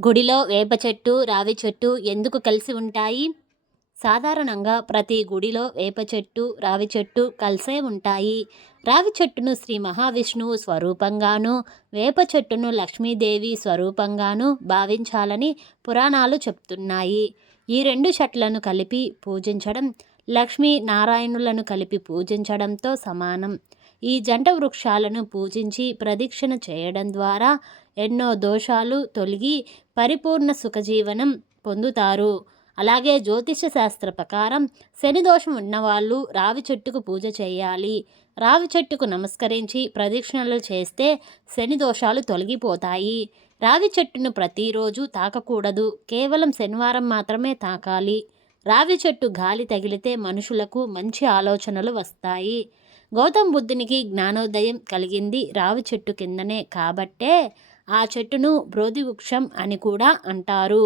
గుడిలో వేప చెట్టు రావి చెట్టు ఎందుకు కలిసి ఉంటాయి? సాధారణంగా ప్రతి గుడిలో వేప చెట్టు రావి చెట్టు కలిసే ఉంటాయి. రావి చెట్టును శ్రీ మహావిష్ణువు స్వరూపంగాను వేప చెట్టును లక్ష్మీదేవి స్వరూపంగాను భావించాలని పురాణాలు చెప్తున్నాయి. ఈ రెండు చెట్లను కలిపి పూజించడం లక్ష్మీ నారాయణులను కలిపి పూజించడంతో సమానం. ఈ జంట వృక్షాలను పూజించి ప్రదక్షిణ చేయడం ద్వారా ఎన్నో దోషాలు తొలగి పరిపూర్ణ సుఖజీవనం పొందుతారు. అలాగే జ్యోతిష శాస్త్ర ప్రకారం శని దోషం ఉన్నవాళ్ళు రావి చెట్టుకు పూజ చేయాలి. రావి చెట్టుకు నమస్కరించి ప్రదక్షిణలు చేస్తే శని దోషాలు తొలగిపోతాయి. రావి చెట్టును ప్రతిరోజు తాకకూడదు. కేవలం శనివారం మాత్రమే తాకాలి. రావి చెట్టు గాలి తగిలితే మనుషులకు మంచి ఆలోచనలు వస్తాయి. గౌతమ్ బుద్ధునికి జ్ఞానోదయం కలిగింది రావి చెట్టు కిందనే కాబట్టే ఆ చెట్టును బ్రోధివృక్షం అని కూడా అంటారు.